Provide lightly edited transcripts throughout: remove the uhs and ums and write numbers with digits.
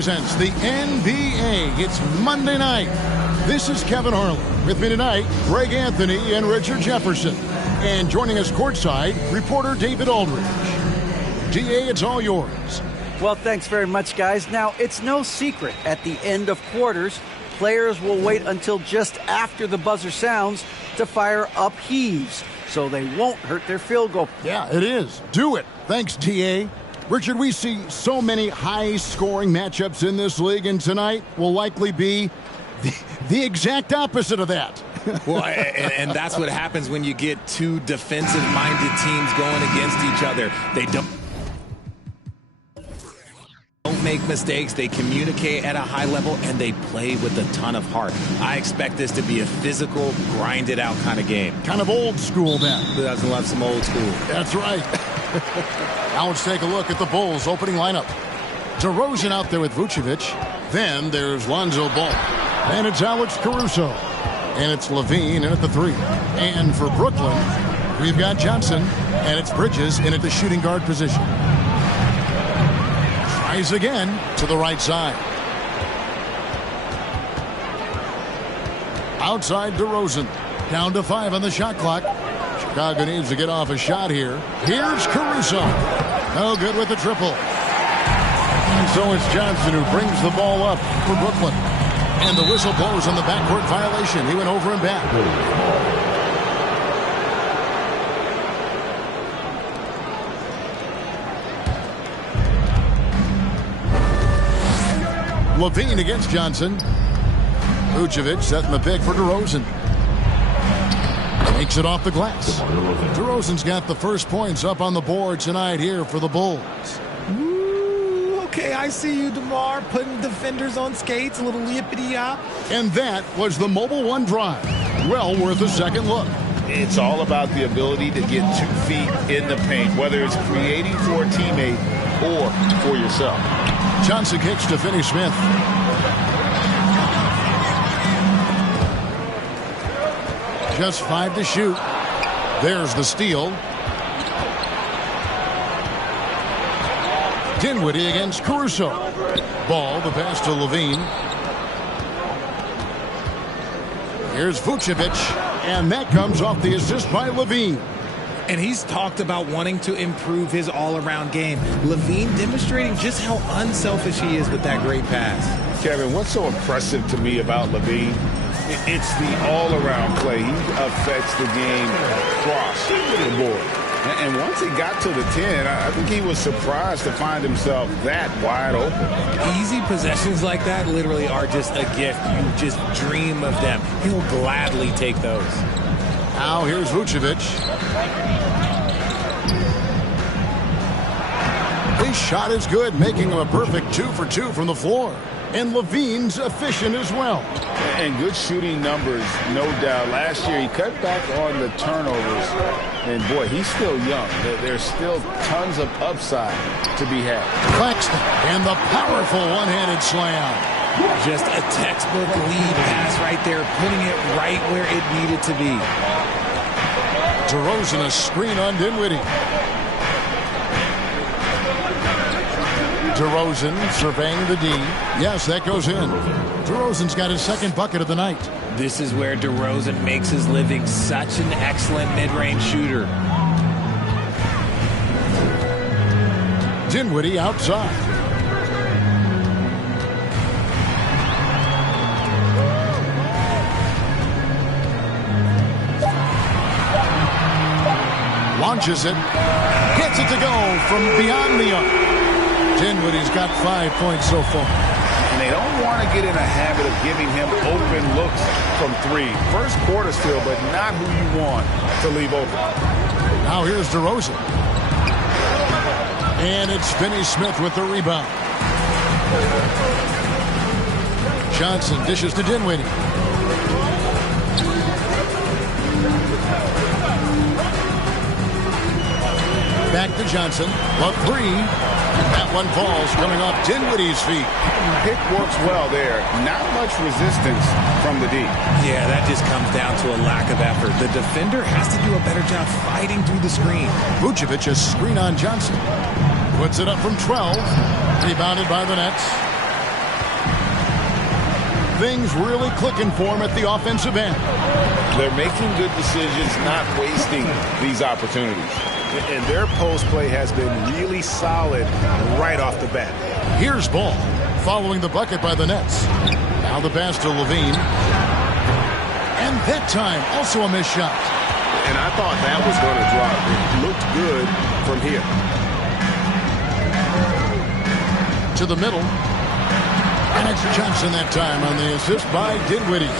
Presents the NBA. It's Monday night. This is Kevin Harlan. With me tonight, Greg Anthony and Richard Jefferson. And joining us courtside, reporter David Aldridge. DA, it's all yours. Well, thanks very much, guys. Now, it's no secret at the end of quarters, players will wait until just after the buzzer sounds to fire up heaves, so they won't hurt their field goal. Yeah, it is. Do it. Thanks, TA. Richard, we see so many high-scoring matchups in this league, and tonight will likely be the exact opposite of that. Well, and that's what happens when you get two defensive-minded teams going against each other. They don't make mistakes, they communicate at a high level, and they play with a ton of heart. I expect this to be a physical, grinded-out kind of game. Kind of old school, then. Who doesn't love some old school? That's right. Now let's take a look at the Bulls' opening lineup. DeRozan out there with Vucevic. Then there's Lonzo Ball. And it's Alex Caruso. And it's Levine in at the 3. And for Brooklyn, we've got Johnson. And it's Bridges in at the shooting guard position. Tries again to the right side. Outside DeRozan. Down to 5 on the shot clock. Chicago needs to get off a shot here. Here's Caruso. No good with the triple. And so it's Johnson who brings the ball up for Brooklyn. And the whistle blows on the backcourt violation. He went over and back. Levine against Johnson. Vucevic setting the pick for DeRozan. Takes it off the glass. DeRozan's got the first points up on the board tonight here for the Bulls. Ooh, okay, I see you, DeMar, putting defenders on skates, a little yippity-yop. And that was the Mobile One drive. Well worth a second look. It's all about the ability to get 2 feet in the paint, whether it's creating for a teammate or for yourself. Johnson kicks to Finney-Smith. Just 5 to shoot. There's the steal. Dinwiddie against Caruso. Ball, the pass to Levine. Here's Vucevic, and that comes off the assist by Levine. And he's talked about wanting to improve his all-around game. Levine demonstrating just how unselfish he is with that great pass. Kevin, what's so impressive to me about Levine? It's the all-around play. He affects the game across the board. And once he got to the 10, I think he was surprised to find himself that wide open. Easy possessions like that literally are just a gift. You just dream of them. He'll gladly take those. Now here's Vucevic. His shot is good, making him a perfect 2 for 2 from the floor. And Levine's efficient as well. And good shooting numbers, no doubt. Last year, he cut back on the turnovers. And, boy, he's still young. There's still tons of upside to be had. Claxton and the powerful one-handed slam. Just a textbook lead pass right there, putting it right where it needed to be. DeRozan a screen on Dinwiddie. DeRozan surveying the D. Yes, that goes in. DeRozan's got his second bucket of the night. This is where DeRozan makes his living, such an excellent mid-range shooter. Dinwiddie outside. Launches it. Gets it to go from beyond the arc. Dinwiddie's got 5 points so far. And they don't want to get in a habit of giving him open looks from 3. First quarter still, but not who you want to leave open. Now here's DeRozan. And it's Finney-Smith with the rebound. Johnson dishes to Dinwiddie. Back to Johnson. Love 3. That one falls, coming off Dinwiddie's feet. Pick works well there. Not much resistance from the D. Yeah, that just comes down to a lack of effort. The defender has to do a better job fighting through the screen. Vucevic a screen on Johnson. Puts it up from 12. Rebounded by the Nets. things really clicking for them at the offensive end. They're making good decisions, not wasting these opportunities. And their post play has been really solid right off the bat. Here's Ball following the bucket by the Nets. Now the pass to Levine. And that time, also a missed shot. And I thought that was going to drop. It looked good from here. To the middle. And it's Johnson that time on the assist by Dinwiddie.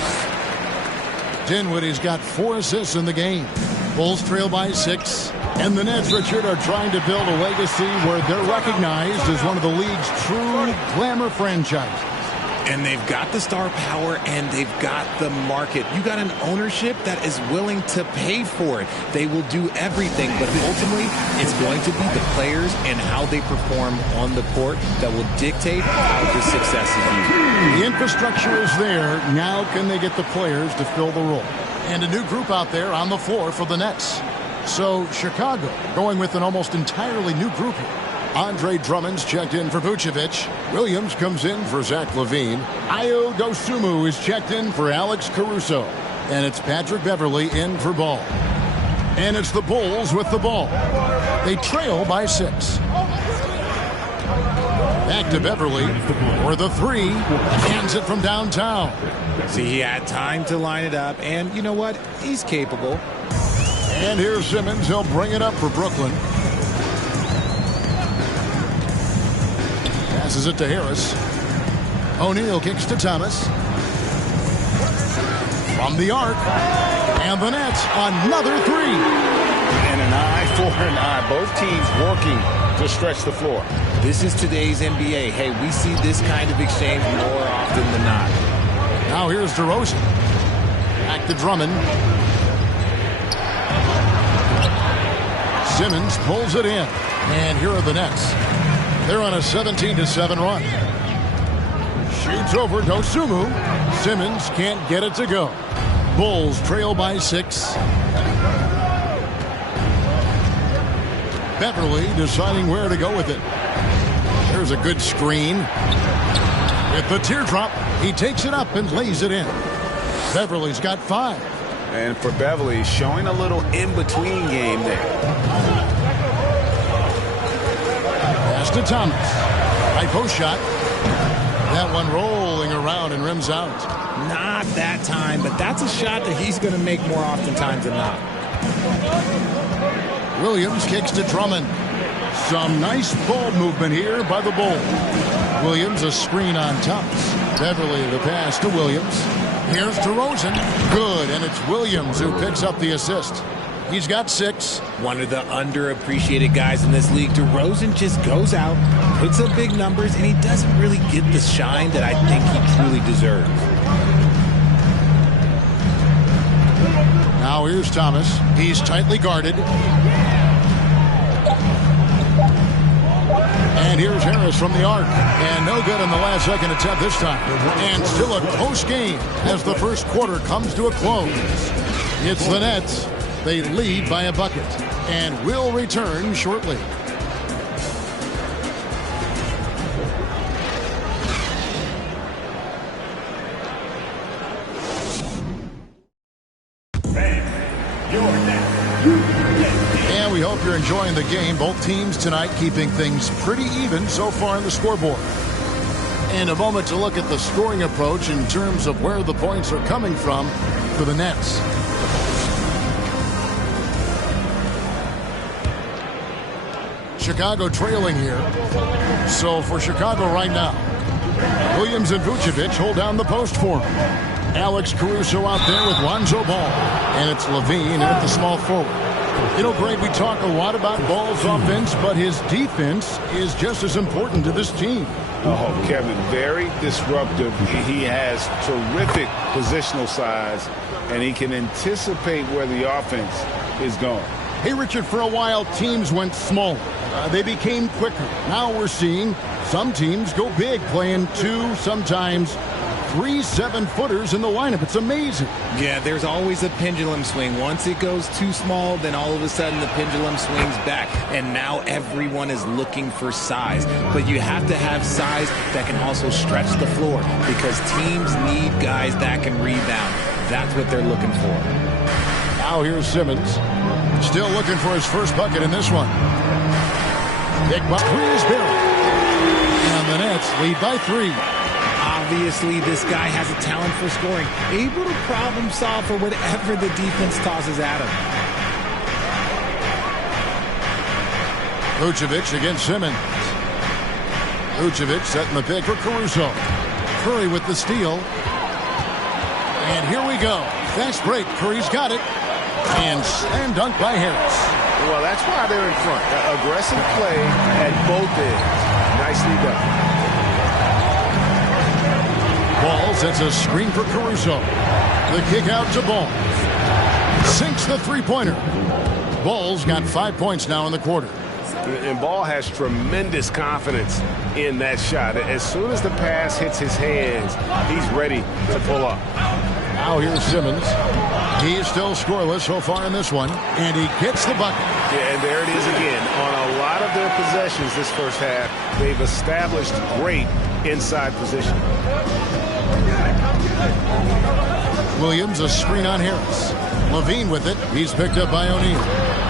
Dinwiddie's got 4 assists in the game. Bulls trail by 6. And the Nets, Richard, are trying to build a legacy where they're recognized as one of the league's true glamour franchises. And they've got the star power and they've got the market. You got an ownership that is willing to pay for it. They will do everything, but ultimately it's going to be the players and how they perform on the court that will dictate how the success is viewed. The infrastructure is there. Now can they get the players to fill the role? And a new group out there on the floor for the Nets. So Chicago going with an almost entirely new group here. Andre Drummond's checked in for Vucevic. Williams comes in for Zach LaVine. Ayo Dosunmu is checked in for Alex Caruso. And it's Patrick Beverley in for Ball. And it's the Bulls with the ball. They trail by 6. Back to Beverley for the 3. Hands it from downtown. See, he had time to line it up. And you know what? He's capable. And here's Simmons. He'll bring it up for Brooklyn. Passes it to Harris. O'Neal kicks to Thomas. From the arc. And the Nets, another 3. And an eye for an eye. Both teams working to stretch the floor. This is today's NBA. Hey, we see this kind of exchange more often than not. Now here's DeRozan. Back to Drummond. Simmons pulls it in. And here are the Nets. They're on a 17-7 run. Shoots over Dosunmu. Simmons can't get it to go. Bulls trail by 6. Beverley deciding where to go with it. There's a good screen. With the teardrop, he takes it up and lays it in. Beverley's got 5. And for Beverley, showing a little in-between game there. Pass to Thomas. High post shot. That one rolling around and rims out. Not that time, but that's a shot that he's going to make more oftentimes than not. Williams kicks to Drummond. Some nice ball movement here by the Bulls. Williams a screen on Thomas. Beverley the pass to Williams. Here's DeRozan. Good, and it's Williams who picks up the assist. He's got 6. One of the underappreciated guys in this league. DeRozan just goes out, puts up big numbers, and he doesn't really get the shine that I think he truly deserves. Now here's Thomas. He's tightly guarded. And here's Harris from the arc. And no good on the last second attempt this time. And still a close game as the first quarter comes to a close. It's the Nets. They lead by a bucket and will return shortly. And we hope you're enjoying the game. Both teams tonight keeping things pretty even so far on the scoreboard. And a moment to look at the scoring approach in terms of where the points are coming from for the Nets. Chicago trailing here. So for Chicago right now, Williams and Vucevic hold down the post for him. Alex Caruso out there with Lonzo Ball. And it's LaVine at the small forward. You know, Greg, we talk a lot about Ball's offense, but his defense is just as important to this team. Oh, Kevin, very disruptive. He has terrific positional size, and he can anticipate where the offense is going. Hey, Richard, for a while, teams went smaller. They became quicker. Now we're seeing some teams go big, playing 2, sometimes 3 7-footers in the lineup. It's amazing. Yeah, there's always a pendulum swing. Once it goes too small, then all of a sudden the pendulum swings back. And now everyone is looking for size. But you have to have size that can also stretch the floor because teams need guys that can rebound. That's what they're looking for. Now here's Simmons. Still looking for his first bucket in this one. Big bucket. Three is Bill. And the Nets lead by 3. Obviously, this guy has a talent for scoring, able to problem solve for whatever the defense tosses at him. Vucevic against Simmons. Vucevic setting the pick for Caruso. Curry with the steal. And here we go. Fast break. Curry's got it. And slam dunk by Harris. Well, that's why they're in front. Aggressive play at both ends. Nicely done. Ball sets a screen for Caruso. The kick out to Ball. Sinks the three-pointer. Ball's got 5 points now in the quarter. And Ball has tremendous confidence in that shot. As soon as the pass hits his hands, he's ready to pull up. Now here's Simmons. He is still scoreless so far in this one, and he gets the bucket. Yeah, and there it is again. On a lot of their possessions this first half, they've established great inside position. Williams, a screen on Harris. Levine with it. He's picked up by O'Neal.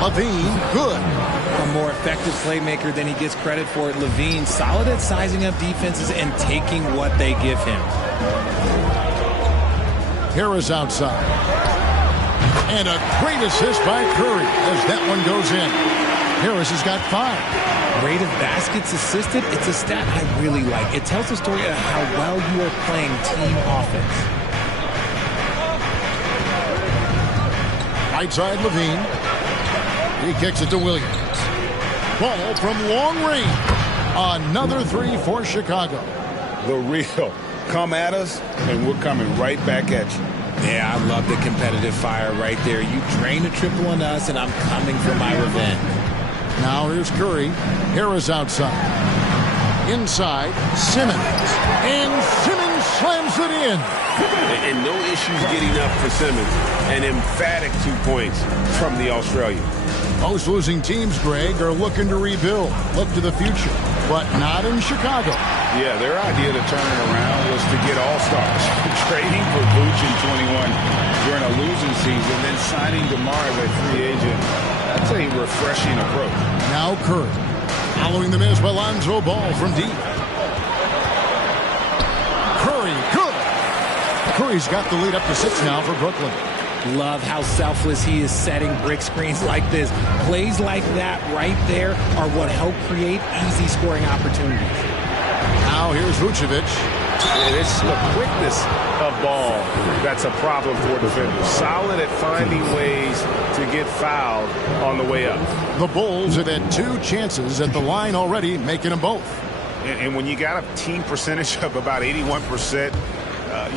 Levine, good. A more effective playmaker than he gets credit for. Levine, solid at sizing up defenses and taking what they give him. Harris outside. And a great assist by Curry as that one goes in. Harris has got 5. Rate of baskets assisted, it's a stat I really like. It tells the story of how well you are playing team offense. Right side, Levine. He kicks it to Williams. Ball from long range. Another 3 for Chicago. The real. Come at us, and we're coming right back at you. Yeah, I love the competitive fire right there. You drain a triple on us, and I'm coming for my revenge. Now here's Curry. Harris outside. Inside, Simmons. And Simmons slams it in. And no issues getting up for Simmons. An emphatic 2 points from the Australian. Most losing teams, Greg, are looking to rebuild, look to the future, but not in Chicago. Yeah, their idea to turn it around was to get all-stars. Trading for Vooch in 21 during a losing season, then signing Demarius as a free agent. That's a refreshing approach. Now Curry. Following the miss by Lonzo Ball from deep. Curry, good. Curry's got the lead up to 6 now for Brooklyn. Love how selfless he is setting brick screens like this. Plays like that right there are what help create easy scoring opportunities. Now here's Vucevic. And it's the quickness of Ball that's a problem for defenders. Solid at finding ways to get fouled on the way up. The Bulls have had 2 chances at the line already, making them both. And when you got a team percentage of about 81%,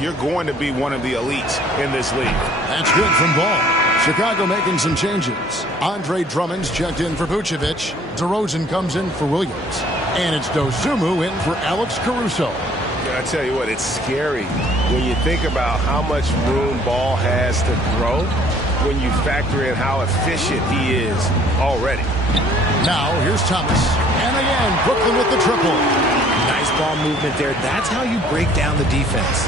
you're going to be one of the elites in this league. That's good from Ball. Chicago making some changes. Andre Drummond's checked in for Vucevic. DeRozan comes in for Williams. And it's Dosunmu in for Alex Caruso. I tell you what, it's scary when you think about how much room Ball has to grow when you factor in how efficient he is already. Now here's Thomas. And again, Brooklyn with the triple. Nice ball movement there. That's how you break down the defense.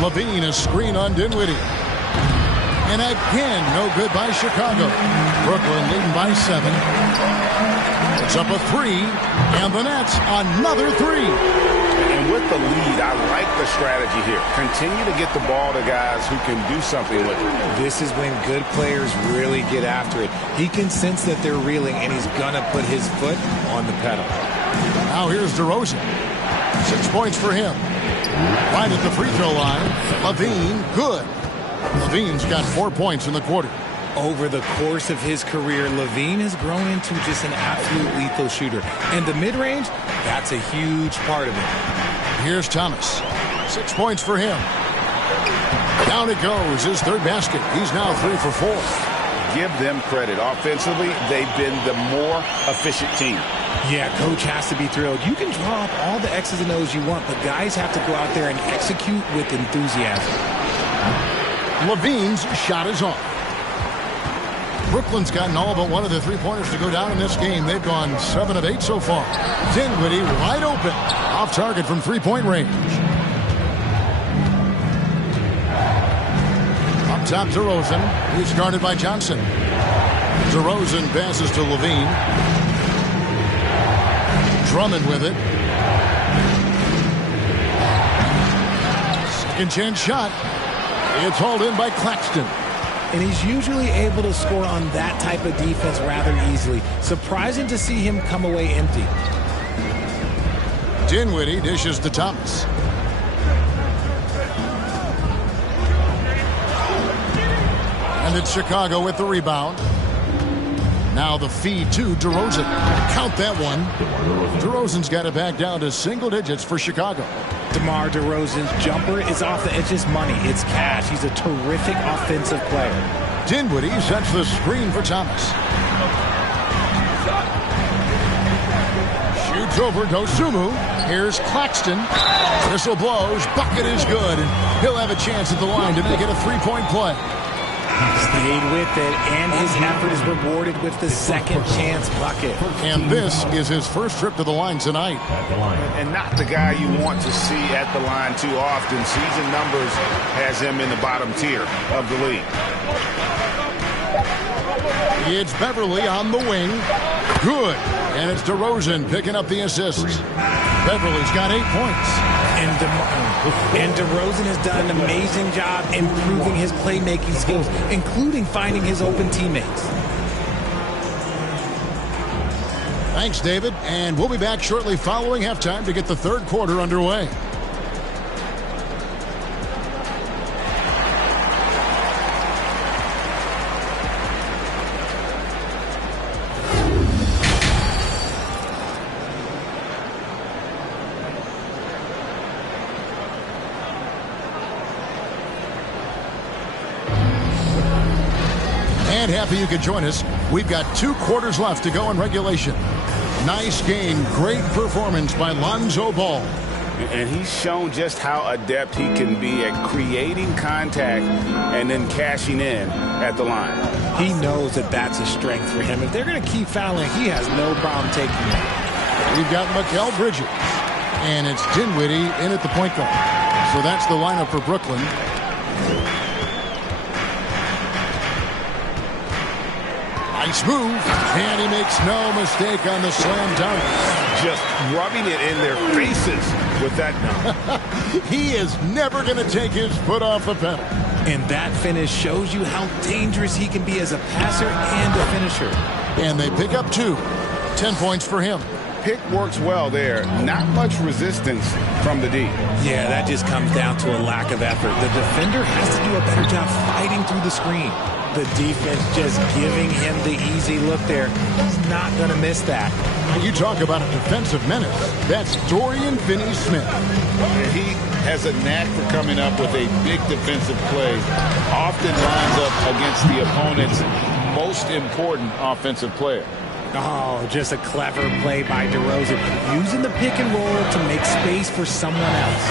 Levine, a screen on Dinwiddie. And again, no good by Chicago. Brooklyn leading by 7. It's up a 3. And the Nets, another 3. And with the lead, I like the strategy here. Continue to get the ball to guys who can do something with it. This is when good players really get after it. He can sense that they're reeling, and he's going to put his foot on the pedal. Now here's DeRozan. 6 points for him. Right at the free throw line. Levine, good. Levine's got 4 points in the quarter. Over the course of his career, Levine has grown into just an absolute lethal shooter. And the mid-range, that's a huge part of it. Here's Thomas. 6 points for him. Down it goes, his 3rd basket. He's now 3 for 4. give them credit. Offensively, they've been the more efficient team. Yeah, coach has to be thrilled. You can draw up all the X's and O's you want, but guys have to go out there and execute with enthusiasm. Levine's shot is off. Brooklyn's gotten all but one of the three-pointers to go down in this game. They've gone 7 of 8 so far. Dinwiddie wide open. Off target from three-point range. Up top, DeRozan. He's guarded by Johnson. DeRozan passes to Levine. Drummond with it. Second chance shot. It's hauled in by Claxton. And he's usually able to score on that type of defense rather easily. Surprising to see him come away empty. Dinwiddie dishes to Thomas. And it's Chicago with the rebound. Now the feed to DeRozan. Count that one. DeRozan's got it back down to single digits for Chicago. DeMar DeRozan's jumper is off the edge. It's money. It's cash. He's a terrific offensive player. Dinwiddie sets the screen for Thomas. Shoots over Dosunmu. Here's Claxton. Whistle blows. Bucket is good. And he'll have a chance at the line to make it a three-point play. Stayed with it, and his effort is rewarded with the second chance bucket. And this is his first trip to the line tonight. And not the guy you want to see at the line too often. Season numbers has him in the bottom tier of the league. It's Beverly on the wing. Good. And it's DeRozan picking up the assists. Beverly's got 8 points. And DeRozan has done an amazing job improving his playmaking skills, including finding his open teammates. Thanks, David. And we'll be back shortly following halftime to get the third quarter underway. And happy you could join us. We've got 2 quarters left to go in regulation. Nice game. Great performance by Lonzo Ball. And he's shown just how adept he can be at creating contact and then cashing in at the line. He knows that that's a strength for him. If they're going to keep fouling, he has no problem taking it. We've got Mikal Bridges. And it's Dinwiddie in at the point guard. So that's the lineup for Brooklyn. Nice move, and he makes no mistake on the slam dunk. Just rubbing it in their faces with that dunk. He is never going to take his foot off the pedal. And that finish shows you how dangerous he can be as a passer and a finisher. And they pick up 2. 10 points for him. Pick works well there. Not much resistance from the D. Yeah, that just comes down to a lack of effort. The defender has to do a better job fighting through the screen. The defense just giving him the easy look there. He's not going to miss that. You talk about a defensive menace. That's Dorian Finney-Smith. He has a knack for coming up with a big defensive play. Often lines up against the opponent's most important offensive player. Oh, just a clever play by DeRozan, using the pick and roll to make space for someone else.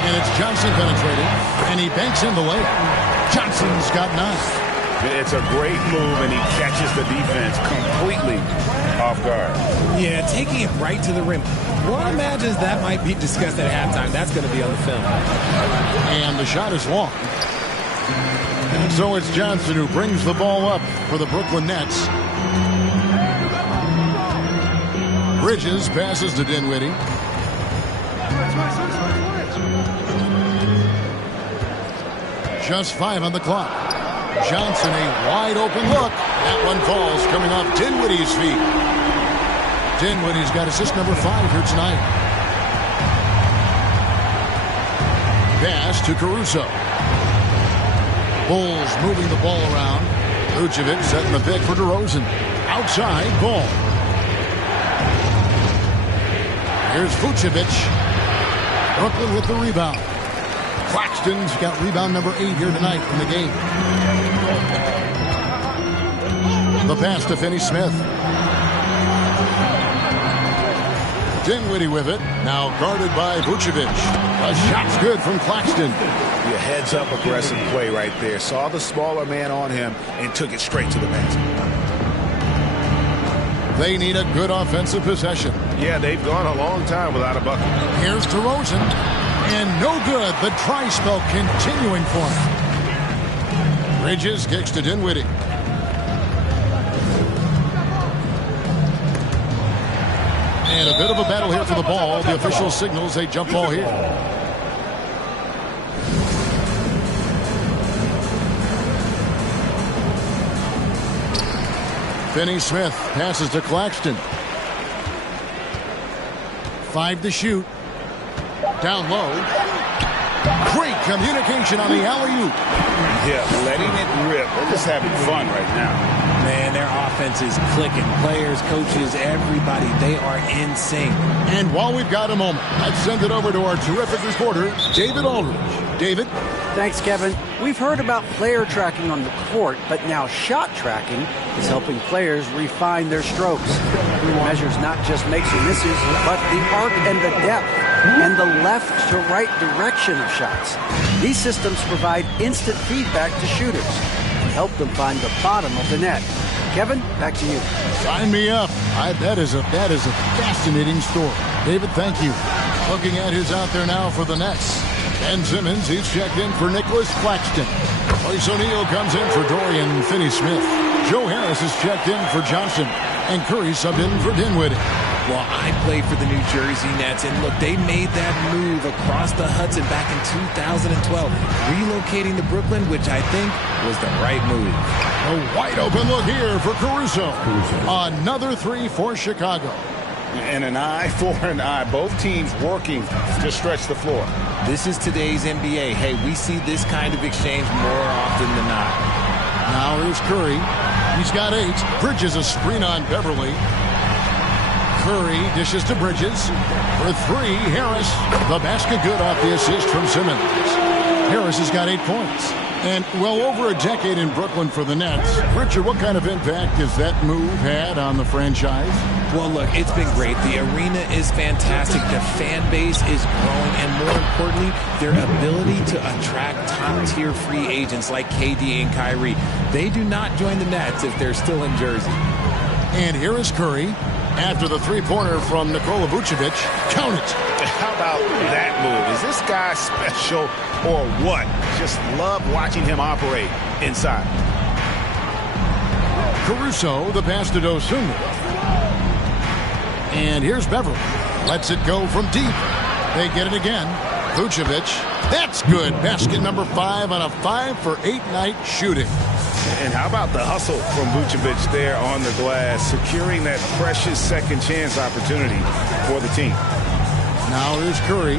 And it's Johnson penetrating, and he banks in the layup. Johnson's got 9. It's a great move, and he catches the defense completely off guard. Yeah, taking it right to the rim. One imagines that might be discussed at halftime. That's going to be on the film. And the shot is long. And so it's Johnson who brings the ball up for the Brooklyn Nets. Bridges passes to Dinwiddie. Just 5 on the clock. Johnson, a wide open look. That one falls, coming off Dinwiddie's feet. Dinwiddie's got assist number 5 here tonight. Pass to Caruso. Bulls moving the ball around. Vucevic setting the pick for DeRozan. Outside, Ball. Here's Vucevic. Brooklyn with the rebound. Claxton's got rebound number 8 here tonight in the game. The pass to Finney-Smith. Dinwiddie with it. Now guarded by Vucevic. A shot's good from Claxton. Your heads-up aggressive play right there. Saw the smaller man on him and took it straight to the basket. They need a good offensive possession. Yeah, they've gone a long time without a bucket. Here's DeRozan. And no good. The try spell continuing for him. Bridges kicks to Dinwiddie. And a bit of a battle here for the ball. The official signals a jump ball here. Finney-Smith passes to Claxton. 5 to shoot. Down low. Great communication on the alley-oop. Yeah, letting it rip. They're just having fun right now. Man, their offense is clicking. Players, coaches, everybody, they are in sync. And while we've got a moment, let's send it over to our terrific reporter, David Aldridge. David? Thanks, Kevin. We've heard about player tracking on the court, but now shot tracking is helping players refine their strokes. It measures not just makes or misses, but the arc and the depth and the left to right direction of shots. These systems provide instant feedback to shooters and help them find the bottom of the net. Kevin, back to you. Sign me up. That is a fascinating story. David, thank you. Looking at who's out there now for the Nets. Ben Simmons, he's checked in for Nicholas Claxton. Royce O'Neal comes in for Dorian Finney-Smith. Joe Harris is checked in for Johnson. And Curry subbed in for Dinwiddie. Well, I played for the New Jersey Nets, and look, they made that move across the Hudson back in 2012, relocating to Brooklyn, which I think was the right move. A wide open look here for Caruso. Another 3 for Chicago. And an eye for an eye. Both teams working to stretch the floor. This is today's NBA. Hey, we see this kind of exchange more often than not. Now here's Curry. He's got 8. Bridges a screen on Beverly. Curry dishes to Bridges. For 3, Harris. The basket good off the assist from Simmons. Harris has got 8 points. And well over a decade in Brooklyn for the Nets. Richard, what kind of impact has that move had on the franchise? Well, look, it's been great. The arena is fantastic. The fan base is growing. And more importantly, their ability to attract top-tier free agents like KD and Kyrie. They do not join the Nets if they're still in Jersey. And here is Curry. After the three-pointer from Nikola Vucevic. Count it. How about that move? Is this guy special or what? Just love watching him operate inside. Caruso, the pass to Dosunmu. And here's Beverly. Lets it go from deep. They get it again. Vucevic. That's good. Basket number 5 on a 5-for-8 night shooting. And how about the hustle from Vucevic there on the glass, securing that precious second chance opportunity for the team. Now here's Curry.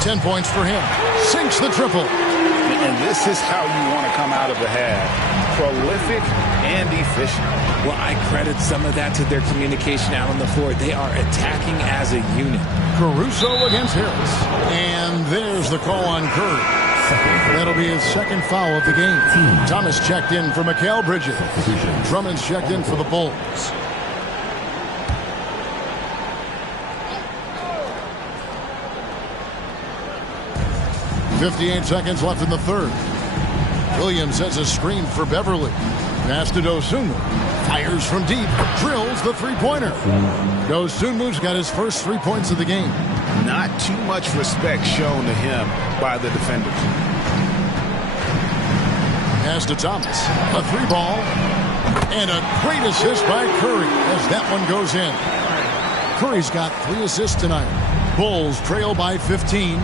10 points for him. Sinks the triple. And this is how you want to come out of the half. Prolific and efficient. Well, I credit some of that to their communication out on the floor. They are attacking as a unit. Caruso against Harris. And there's the call on Curry. That'll be his second foul of the game. Thomas checked in for Mikal Bridges. Drummond's checked in for the Bulls. .58 seconds left in the third. Williams has a screen for Beverly. Pass to Dosunmu. Fires from deep. Drills the three-pointer. Dosunmu's got his first 3 points of the game. Not too much respect shown to him by the defenders. Pass to Thomas. A 3-ball. And a great assist by Curry as that one goes in. Curry's got 3 assists tonight. Bulls trail by 15.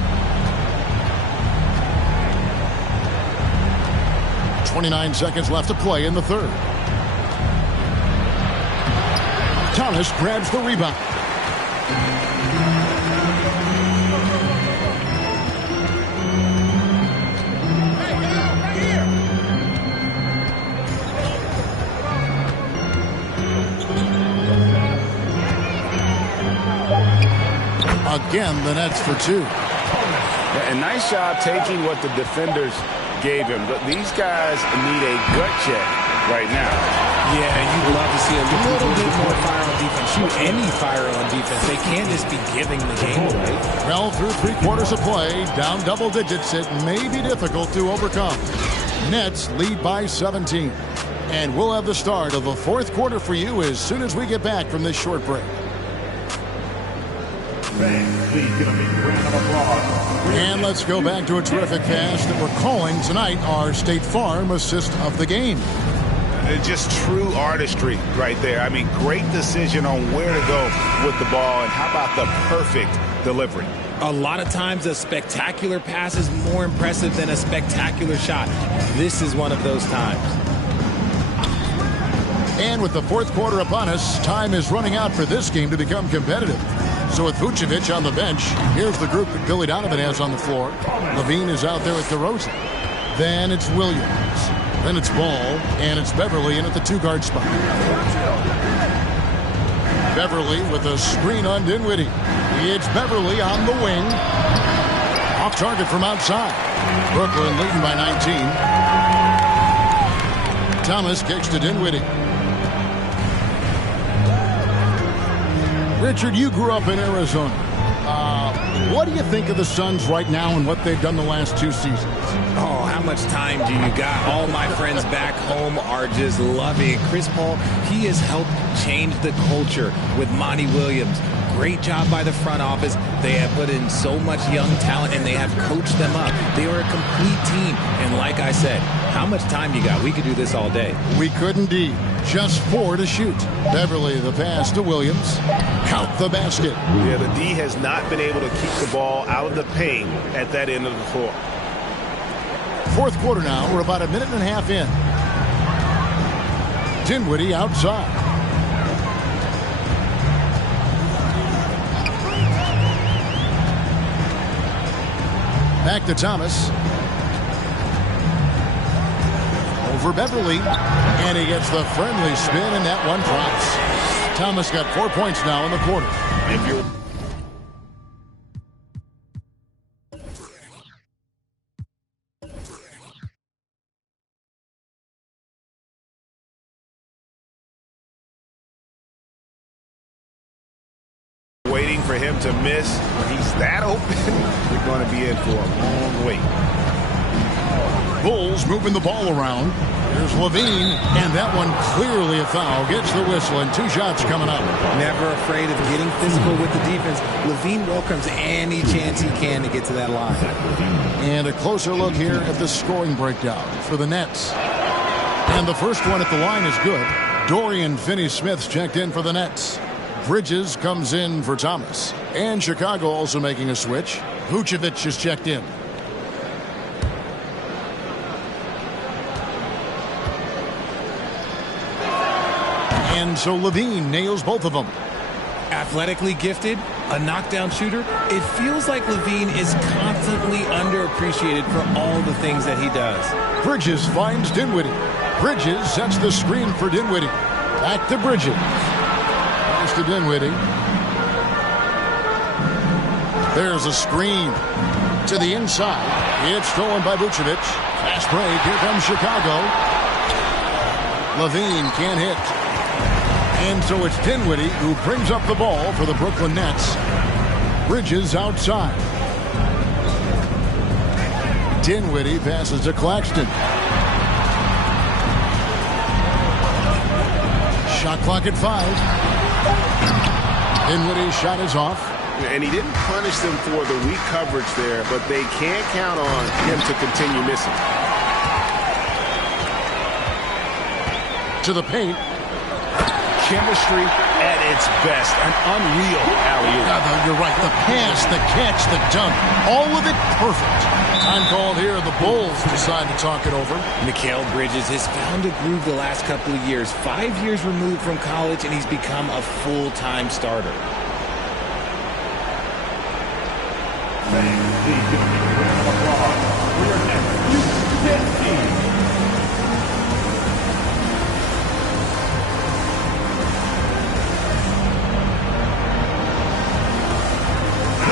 29 seconds left to play in the third. Thomas grabs the rebound. Again, the Nets for 2. And nice job taking what the defenders gave him. But these guys need a gut check right now. Yeah, you'd love to see a little bit more fire on defense. Shoot, any fire on defense. They can't just be giving the game away. Well, through 3 quarters of play, down double digits, it may be difficult to overcome. Nets lead by 17. And we'll have the start of the 4th quarter for you as soon as we get back from this short break. And let's go back to a terrific pass that we're calling tonight our State Farm assist of the game. Just true artistry right there. I mean, great decision on where to go with the ball, and how about the perfect delivery? A lot of times a spectacular pass is more impressive than a spectacular shot. This is one of those times. And with the 4th quarter upon us, time is running out for this game to become competitive. So with Vucevic on the bench, here's the group that Billy Donovan has on the floor. Levine is out there with DeRozan. Then it's Williams. Then it's Ball, and it's Beverly in at the 2-guard spot. Beverly with a screen on Dinwiddie. It's Beverly on the wing. Off target from outside. Brooklyn leading by 19. Thomas kicks to Dinwiddie. Richard, you grew up in Arizona. What do you think of the Suns right now and what they've done the last 2 seasons? Oh, how much time do you got? All my friends back home are just loving it. Chris Paul, he has helped change the culture with Monty Williams. Great job by the front office. They have put in so much young talent, and they have coached them up. They are a complete team. And like I said, how much time you got? We could do this all day. We could indeed. Just 4 to shoot. Beverly the pass to Williams. Count the basket. Yeah, the D has not been able to keep the ball out of the paint at that end of the floor. 4th quarter now. We're about a minute and a half in. Dinwiddie outside. Back to Thomas. Over Beverly. And he gets the friendly spin, and that one drops. Thomas got 4 points now in the quarter. If you're waiting for him to miss when he's that open, you're going to be in for a long wait. Bulls moving the ball around. Here's Levine, and that one clearly a foul. Gets the whistle, and 2 shots coming up. Never afraid of getting physical with the defense. Levine welcomes any chance he can to get to that line. And a closer look here at the scoring breakdown for the Nets. And the first one at the line is good. Dorian Finney-Smith's checked in for the Nets. Bridges comes in for Thomas. And Chicago also making a switch. Vucevic is checked in. And so Levine nails both of them. Athletically gifted, a knockdown shooter. It feels like Levine is constantly underappreciated for all the things that he does. Bridges finds Dinwiddie. Bridges sets the screen for Dinwiddie. Back to Bridges. Pass to Dinwiddie. There's a screen to the inside. It's stolen by Vucevic. Fast break. Here comes Chicago. Levine can't hit. And so it's Dinwiddie who brings up the ball for the Brooklyn Nets. Bridges outside. Dinwiddie passes to Claxton. Shot clock at 5. Dinwiddie's shot is off. And he didn't punish them for the weak coverage there, but they can't count on him to continue missing. To the paint. Chemistry at its best. An unreal alley-oop. You're right. The pass, the catch, the dunk. All of it perfect. Time called here. The Bulls decide to talk it over. Mikal Bridges has found a groove the last couple of years. 5 years removed from college, and he's become a full-time starter.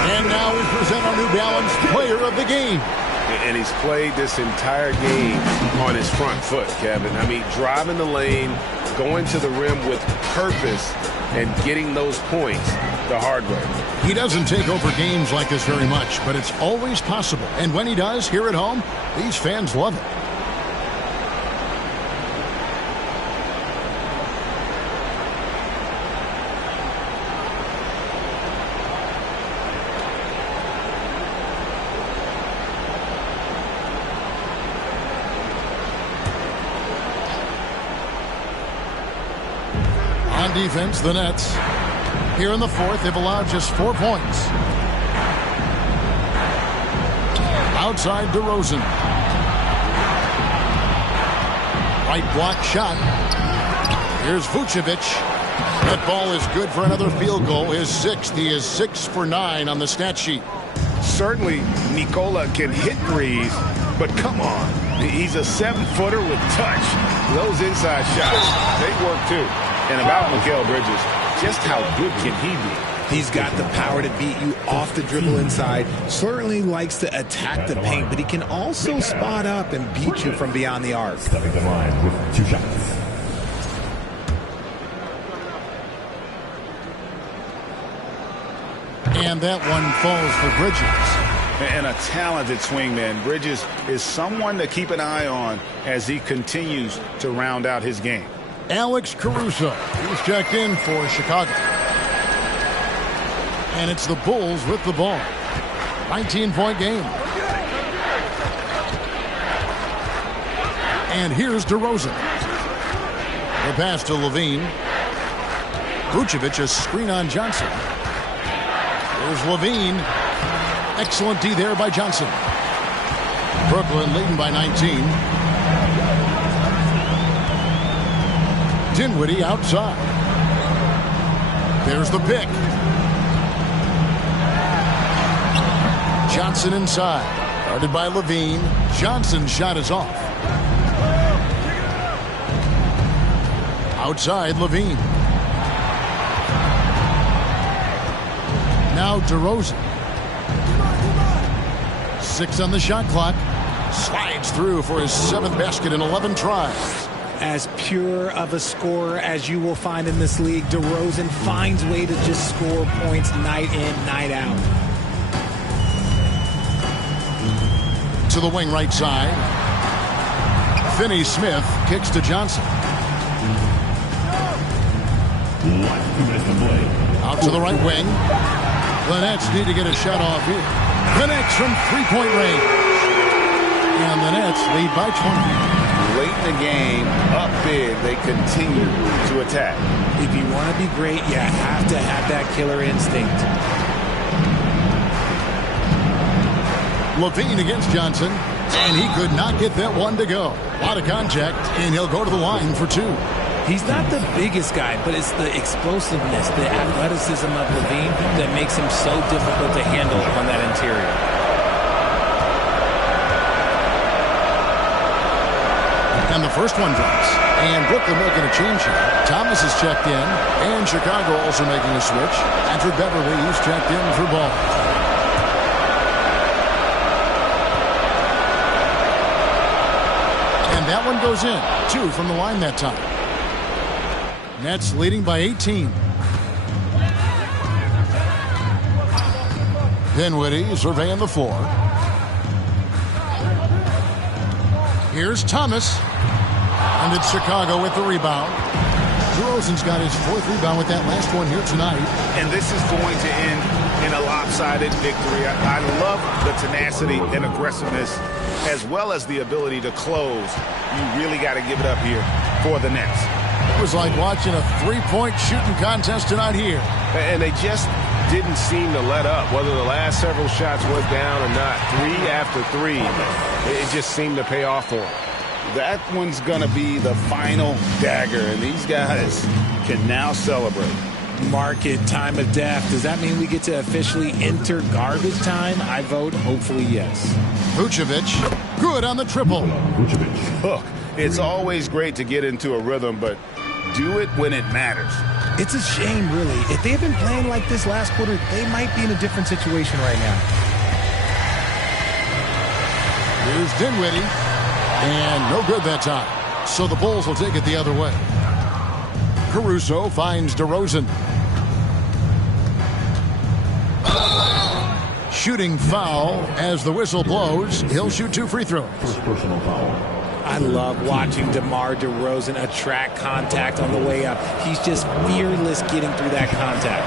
And now we present our New Balance Player of the Game. And he's played this entire game on his front foot, Kevin. I mean, driving the lane, going to the rim with purpose, and getting those points the hard way. He doesn't take over games like this very much, but it's always possible. And when he does, here at home, these fans love it. On defense, the Nets. Here in the fourth, they've allowed just 4 points. Outside DeRozan. Right block shot. Here's Vucevic. That ball is good for another field goal. His sixth. He is 6 for 9 on the stat sheet. Certainly, Nikola can hit threes, but come on. He's a 7-footer with touch. Those inside shots, they work too. And about Mikal Bridges, just how good can he be? He's got the power to beat you off the dribble inside. Certainly likes to attack the paint, but he can also spot up and beat you from beyond the arc. Stepping the line with 2 shots. And that one falls for Bridges. And a talented swingman. Bridges is someone to keep an eye on as he continues to round out his game. Alex Caruso. He's checked in for Chicago. And it's the Bulls with the ball. 19-point game. And here's DeRozan. The pass to Levine. Vucevic, a screen on Johnson. Here's Levine. Excellent D there by Johnson. Brooklyn leading by 19. Dinwiddie outside. There's the pick. Johnson inside. Guarded by Levine. Johnson's shot is off. Outside Levine. Now DeRozan. 6 on the shot clock. Slides through for his 7th basket in 11 tries. As pure of a scorer as you will find in this league, DeRozan finds a way to just score points night in, night out. To the wing right side. Finney-Smith kicks to Johnson. Out to the right wing. The Nets need to get a shot off here. The Nets from 3-point range. And the Nets lead by 20. Late in the game, up big, they continue to attack. If you want to be great, you have to have that killer instinct. Levine against Johnson, and he could not get that one to go. A lot of contact, and he'll go to the line for 2. He's not the biggest guy, but it's the explosiveness, the athleticism of Levine that makes him so difficult to handle on that interior. And the first one drops. And Brooklyn making a change here. Thomas is checked in. And Chicago also making a switch. Patrick Beverly is checked in for ball. And that one goes in. 2 from the line that time. Nets leading by 18. Dinwiddie surveying the floor. Here's Thomas. And it's Chicago with the rebound. DeRozan's got his 4th rebound with that last one here tonight. And this is going to end in a lopsided victory. I love the tenacity and aggressiveness as well as the ability to close. You really got to give it up here for the Nets. It was like watching a 3-point shooting contest tonight here. And they just didn't seem to let up, whether the last several shots went down or not. 3 after 3, it just seemed to pay off for them. That one's going to be the final dagger, and these guys can now celebrate. Market time of death. Does that mean we get to officially enter garbage time? I vote hopefully yes. Vucevic, good on the triple. Look, it's always great to get into a rhythm, but do it when it matters. It's a shame, really. If they had been playing like this last quarter, they might be in a different situation right now. Here's Dinwiddie. And no good that time. So the Bulls will take it the other way. Caruso finds DeRozan. Shooting foul as the whistle blows. He'll shoot 2 free throws. First personal foul. I love watching DeMar DeRozan attract contact on the way up. He's just fearless getting through that contact.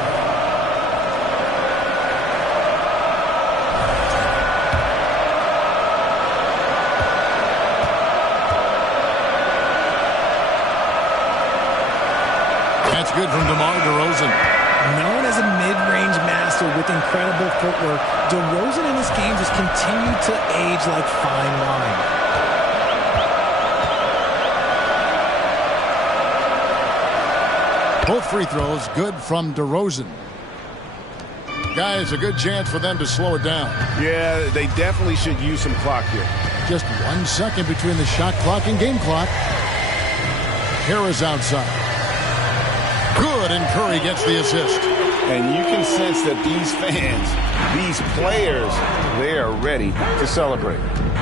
That's good from DeMar DeRozan. Known as a mid-range master with incredible footwork, DeRozan in this game just continued to age like fine wine. Both free throws good from DeRozan. Guys, a good chance for them to slow it down. Yeah, they definitely should use some clock here. Just 1 second between the shot clock and game clock. Harris outside. Good, and Curry gets the assist. And you can sense that these fans, these players, they are ready to celebrate.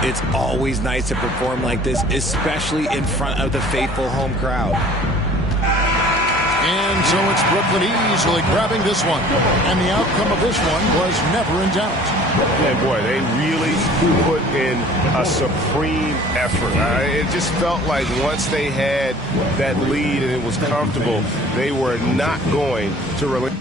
It's always nice to perform like this, especially in front of the faithful home crowd. And so it's Brooklyn easily grabbing this one. And the outcome of this one was never in doubt. And boy, they really put in a supreme effort. It just felt like once they had that lead and it was comfortable, they were not going to release.